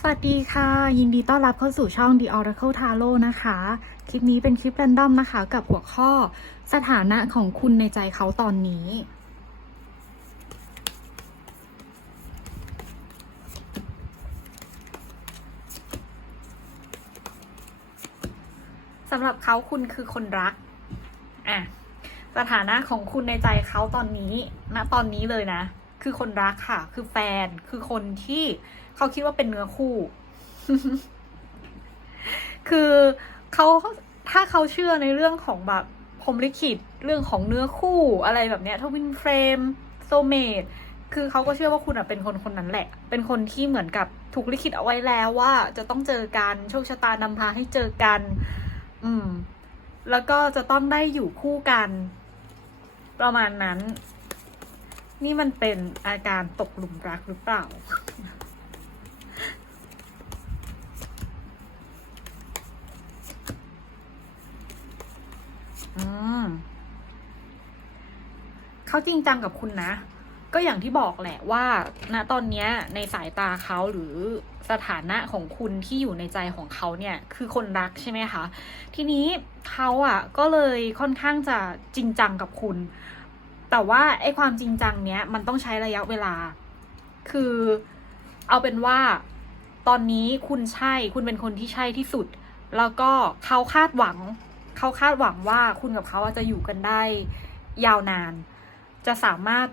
สวัสดีค่ะ ยินดีต้อนรับเข้าสู่ช่อง The Oracle Tarot นะคะ คลิปนี้เป็นคลิปแรนดอมนะคะ กับหัวข้อสถานะของคุณในใจเขาตอนนี้ สำหรับเขาคุณคือคนรัก อะ สถานะของคุณในใจเขาตอนนี้ณตอนนี้เลยนะ คือคนรักค่ะ คือแฟนคือคนที่เขาคิดว่าเป็นเนื้อคู่ คือเขาถ้าเขาเชื่อในเรื่องของแบบพรมลิขิตเรื่องของเนื้อคู่อะไรแบบเนี้ยทวินเฟรมโซเมดคือเขาก็เชื่อว่าคุณอะเป็นคนคนนั้นแหละ เป็นคนที่เหมือนกับถูกลิขิตเอาไว้แล้วว่า จะต้องเจอกันโชคชะตานำพาให้เจอกัน อืม แล้วก็จะต้องได้อยู่คู่กัน ประมาณนั้น นี่มันเป็นอาการตกหลุมรักหรือเปล่า อืมเขาจริงจังกับคุณนะ ก็อย่างที่บอกแหละว่า ณ ตอนนี้ในสายตาเขาหรือสถานะของคุณที่อยู่ในใจของเขาเนี่ย คือคนรักใช่ไหมคะ ทีนี้เขาอะ ก็เลยค่อนข้างจะจริงจังกับคุณ แต่ว่าไอ้ความจริงจังเนี้ยมันต้องใช้ระยะเวลา คือเอาเป็นว่าตอนนี้คุณใช่คุณเป็นคนที่ใช่ที่สุด แล้วก็เขาคาดหวัง เขาคาดหวังว่าคุณกับเขาจะอยู่กันได้ยาวนาน จะสามารถ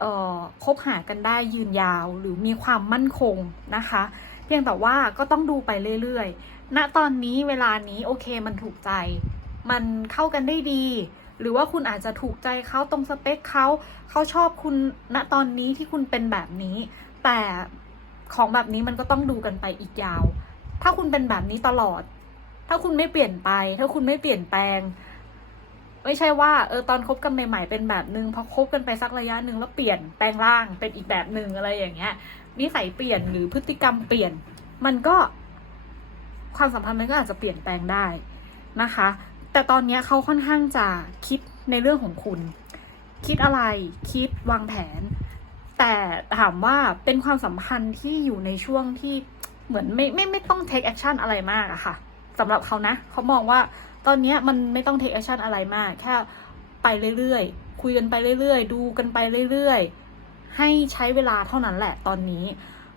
เอ่อคบหากันได้ยืนยาวหรือมีความมั่นคงนะคะ เพียงแต่ว่าก็ต้องดูไปเรื่อยๆณตอนนี้เวลานี้โอเคมันถูกใจ มันเข้ากันได้ดี หรือว่าคุณอาจจะถูกใจเขาตรงสเปคเขาเขาชอบคุณณตอนนี้ที่คุณเป็นแบบนี้ แต่ของแบบนี้มันก็ต้องดูกันไปอีกยาว ถ้าคุณเป็นแบบนี้ตลอด ถ้าคุณไม่เปลี่ยนไป ถ้าคุณไม่เปลี่ยนแปลง ไม่ใช่ว่าเออตอนคบกันใหม่ๆเป็นแบบนึงพอคบกันไปสักระยะหนึ่งแล้วเปลี่ยนแปลงร่างเป็นอีกแบบหนึ่งอะไรอย่างเงี้ยนิสัยเปลี่ยนหรือพฤติกรรมเปลี่ยน มันก็ความสัมพันธ์มันก็อาจจะเปลี่ยนแปลงได้นะคะ แต่ตอนนี้เขาค่อนข้างจะคิดในเรื่องของคุณ คิดอะไรคิดวางแผน แต่ถามว่าเป็นความสัมพันธ์ที่อยู่ในช่วงที่เหมือนไม่ไม่ไม่ต้อง take action อะไรมากอะค่ะสำหรับเขานะเขามองว่าตอนนี้มันไม่ต้อง take action อะไรมาก แค่ไปเรื่อยๆ คุยกันไปเรื่อยๆ ดูกันไปเรื่อยๆ ให้ใช้เวลาเท่านั้นแหละตอนนี้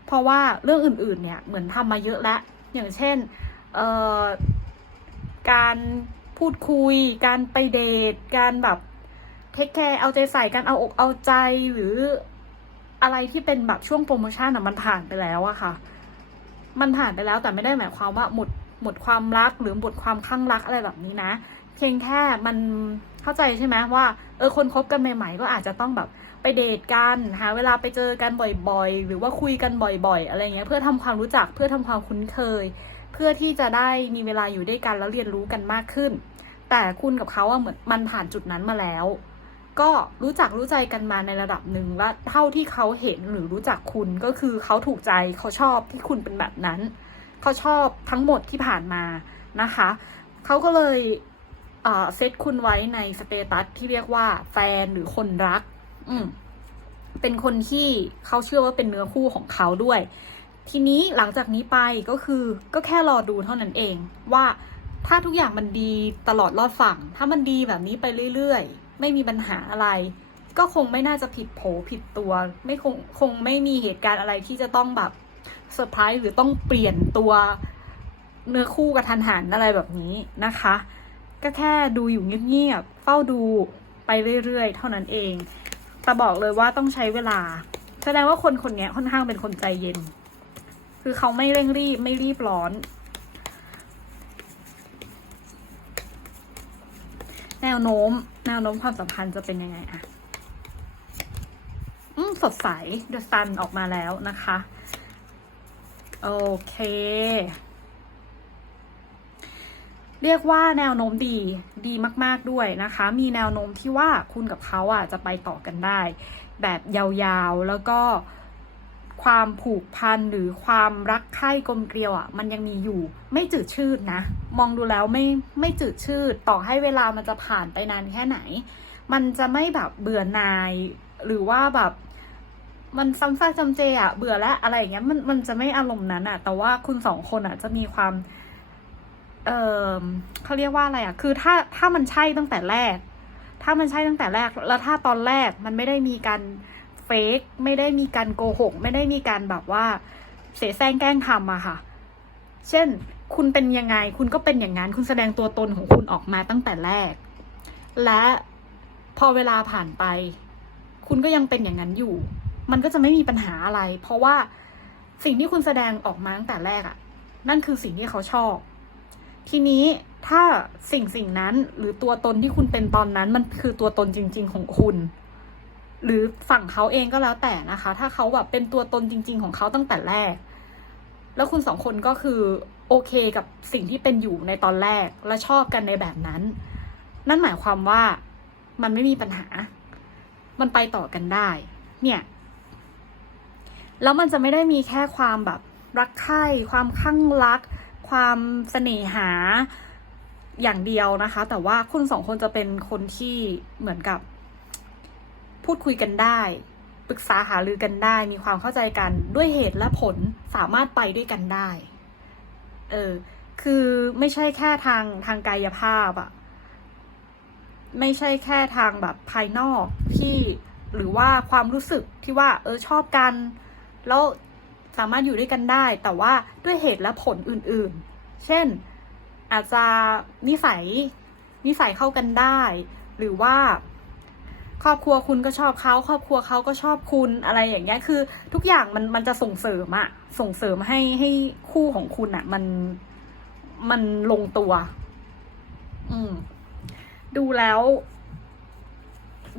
เพราะว่าเรื่องอื่นๆเนี่ยเหมือนทำมาเยอะแล้ว อย่างเช่น เอ่อ การ พูดคุย การไปเดท การแบบเทคแคร์เอาใจใส่การเอาอกเอาใจหรืออะไรที่เป็นแบบช่วงโปรโมชั่นอะมันผ่านไปแล้วอะค่ะ มันผ่านไปแล้วแต่ไม่ได้หมายความว่าหมดหมดความรักหรือหมดความคลั่งรักอะไรแบบนี้นะ เพียงแค่มันเข้าใจใช่ไหมว่าเออคนคบกันใหม่ ๆ ก็อาจจะต้องแบบไปเดทกันหาเวลาไปเจอกันบ่อยๆ หรือว่าคุยกันบ่อยๆ อะไรเงี้ยเพื่อทำความรู้จักเพื่อทำความคุ้นเคย เพื่อที่จะได้มีเวลาอยู่ด้วยกันแล้วเรียนรู้กันมากขึ้น แต่คุณกับเขาอะเหมือนมันผ่านจุดนั้นมาแล้ว ก็รู้จักรู้ใจกันมาในระดับหนึ่งและเท่าที่เขาเห็นหรือรู้จักคุณก็คือเขาถูกใจเขาชอบที่คุณเป็นแบบนั้น เขาชอบทั้งหมดที่ผ่านมานะคะเขาก็เลยเอ่อเซตคุณไว้ในสเตตัสที่เรียกว่าแฟนหรือคนรัก อืมเป็นคนที่เขาเชื่อว่าเป็นเนื้อคู่ของเขาด้วย ทีนี้หลังจากนี้ไปก็คือก็แค่รอดูเท่านั้นเองว่า ถ้าทุกอย่างมันดีตลอดรอดฝั่ง ถ้ามันดีแบบนี้ไปเรื่อยๆ ไม่มีปัญหาอะไร ก็คงไม่น่าจะผิดโผผิดตัว ไม่คงคงไม่มีเหตุการณ์อะไรที่จะต้องแบบเซอร์ไพรส์หรือต้องเปลี่ยนตัวเนื้อคู่กับทันหันอะไรแบบนี้นะคะ ก็แค่ดูอยู่เงียบๆ เฝ้าดูไปเรื่อยๆ เท่านั้นเอง แต่บอกเลยว่าต้องใช้เวลา แสดงว่าคนคนนี้ค่อนข้างเป็นคนใจเย็น คือเขาไม่เร่งรีบไม่รีบร้อน แนวโน้ม แนวโน้มความสัมพันธ์จะเป็นยังไงอะอืมสดใส The Sun ออกมาแล้วนะคะ โอเค เรียกว่าแนวโน้มดีดีมาก ๆด้วยนะคะ มีแนวโน้มที่ว่าคุณกับเขาอะจะไปต่อกันได้ แบบยาวๆแล้วก็ ความผูกพันหรือความรักใคร่กลมเกลียวอะ มันยังมีอยู่ ไม่จืดชืดนะ มองดูแล้วไม่ไม่จืดชืด ต่อให้เวลามันจะผ่านไปนานแค่ไหน มันจะไม่แบบเบื่อหน่าย หรือว่าแบบมันซ้ำซากจำเจอะเบื่อแล้วอะไรอย่างเงี้ย มันมันจะไม่อารมณ์นั้นอะแต่ว่าคุณสองคนอะจะมีความ เออเขาเรียกว่าอะไรอะคือถ้าถ้ามันใช่ตั้งแต่แรก ถ้ามันใช่ตั้งแต่แรก แล้วถ้าตอนแรกมันไม่ได้มีการ กไม่ได้มีการโกหก ไม่ได้มีการแบบว่า เสแสร้งแกล้งทำอะค่ะ เช่น คุณเป็นยังไง คุณก็เป็นอย่างนั้น คุณแสดงตัวตนของคุณออกมาตั้งแต่แรก และพอเวลาผ่านไป คุณก็ยังเป็นอย่างนั้นอยู่ มันก็จะไม่มีปัญหาอะไร เพราะว่าสิ่งที่คุณแสดงออกมาตั้งแต่แรกอะนั่นคือสิ่งที่เขาชอบ ทีนี้ถ้าสิ่งสิ่งนั้นหรือตัวตนที่คุณเป็นตอนนั้นมันคือตัวตนจริง ๆ ของคุณ หรือฝั่งเขาเองก็แล้วแต่นะคะ ถ้าเขาแบบเป็นตัวตนจริง ๆ ของเขาตั้งแต่แรก แล้วคุณสองคนก็คือโอเคกับสิ่งที่เป็นอยู่ในตอนแรกและชอบกันในแบบนั้น นั่นหมายความว่ามันไม่มีปัญหา มันไปต่อกันได้ เนี่ย แล้วมันจะไม่ได้มีแค่ความแบบรักใคร่ความข้างรัก ความเสน่หาอย่างเดียวนะคะ แต่ว่าคุณสองคนจะเป็นคนที่เหมือนกับ พูดคุยกันได้ ปรึกษาหารือกันได้ มีความเข้าใจกันด้วยเหตุและผลสามารถไปด้วยกันได้ เออ คือไม่ใช่แค่ทางทางกายภาพอะไม่ใช่แค่ทางแบบภายนอกที่หรือว่าความรู้สึกที่ว่า เออชอบกัน แล้วสามารถอยู่ด้วยกันได้ แต่ว่าด้วยเหตุและผลอื่นๆ เช่น อาจจะนิสัยนิสัยเข้ากันได้ หรือว่า ครอบครัวคุณก็ชอบเขาครอบครัวเขาก็ชอบคุณอะไรอย่างเงี้ยคือ ทุกอย่างมันมันจะส่งเสริมอะส่งเสริมให้ให้คู่ของคุณอะมันมันลงตัว อืม ดูแล้ว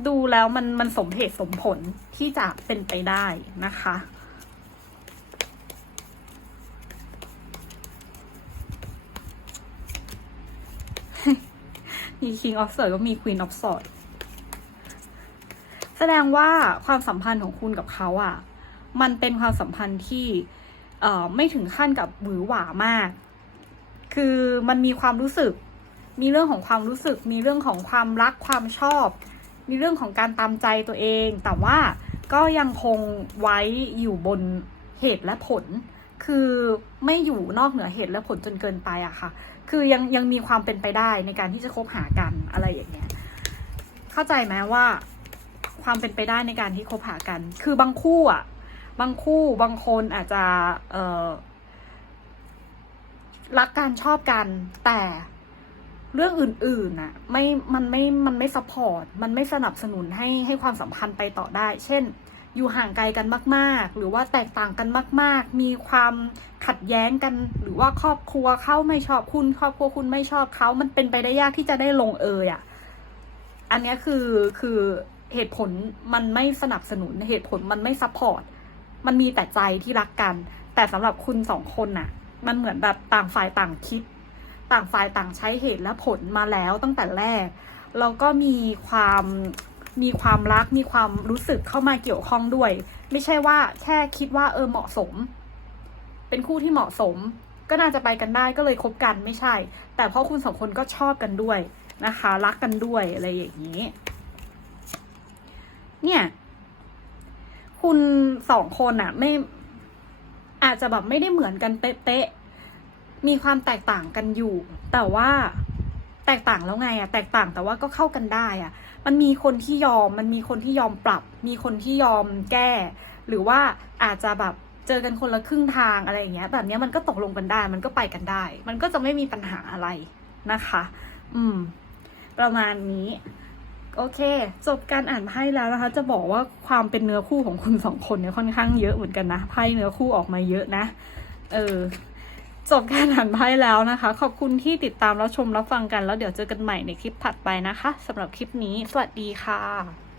ดูแล้วมันมันสมเหตุสมผลที่จะเป็นไปได้นะคะมี King of Swords ก็มี Queen of Swords แสดงว่าความสัมพันธ์ของคุณกับเขาอะ่ะ มันเป็นความสัมพันธ์ที่เอ่อไม่ถึงขั้นกับหวือหวามาก คือมันมีความรู้สึก มีเรื่องของความรู้สึก มีเรื่องของความรักความชอบ มีเรื่องของการตามใจตัวเอง แต่ว่าก็ยังคงไว้อยู่บนเหตุและผล คือไม่อยู่นอกเหนือเหตุและผลจนเกินไปอะค่ะ คือยังยังมีความเป็นไปได้ในการที่จะคบหากันอะไรอย่างเงี้ย เข้าใจไหมว่า ความเป็นไปได้ในการที่คบหากัน คือบางคู่อะ บางคู่บางคนอาจจะเออรักกันชอบกัน แต่เรื่องอื่นๆน่ะไม่ มันไม่ มันไม่ซัพพอร์ต มันไม่สนับสนุนให้ให้ความสัมพันธ์ไปต่อได้ เช่น อยู่ห่างไกลกันมากๆ หรือว่าแตกต่างกันมาก ๆ มีความขัดแย้งกัน หรือว่าครอบครัวเขาไม่ชอบคุณ ครอบครัวคุณไม่ชอบเขา มันเป็นไปได้ยากที่จะได้ลงเอยอะ อันนี้คือ คือ เหตุผลมันไม่สนับสนุนเหตุผลมันไม่ซัพพอร์ตมันมีแต่ใจที่รักกัน แต่สำหรับคุณสองคนน่ะ มันเหมือนแบบต่างฝ่ายต่างคิด ต่างฝ่ายต่างใช้เหตุและผลมาแล้วตั้งแต่แรกแล้วก็มีความมีความรักมีความรู้สึกเข้ามาเกี่ยวข้องด้วย ไม่ใช่ว่าแค่คิดว่าเออเหมาะสม เป็นคู่ที่เหมาะสม ก็น่าจะไปกันได้ก็เลยคบกันไม่ใช่ แต่เพราะคุณสองคนก็ชอบกันด้วยนะคะ รักกันด้วยอะไรอย่างนี้ เนี่ย คุณสองคนอะไม่อาจจะแบบไม่ได้เหมือนกันเป๊ะๆมีความแตกต่างกันอยู่ แต่ว่าแตกต่างแล้วไงอะแตกต่างแต่ว่าก็เข้ากันได้อะมันมีคนที่ยอม มันมีคนที่ยอมปรับ มีคนที่ยอมแก้ หรือว่าอาจจะแบบเจอกันคนละครึ่งทางอะไรอย่างเงี้ย แบบเนี้ยมันก็ตกลงกันได้ มันก็ไปกันได้ มันก็จะไม่มีปัญหาอะไรนะคะ อืม ประมาณนี้ โอเค จบการอ่านไพ่แล้วนะคะ จะบอกว่าความเป็นเนื้อคู่ของคุณสองคนเนี่ยค่อนข้างเยอะเหมือนกันนะไพ่เนื้อคู่ออกมาเยอะนะ เออจบการอ่านไพ่แล้วนะคะ ขอบคุณที่ติดตามรับชมรับฟังกัน แล้วเดี๋ยวเจอกันใหม่ในคลิปถัดไปนะคะสำหรับคลิปนี้ สวัสดีค่ะ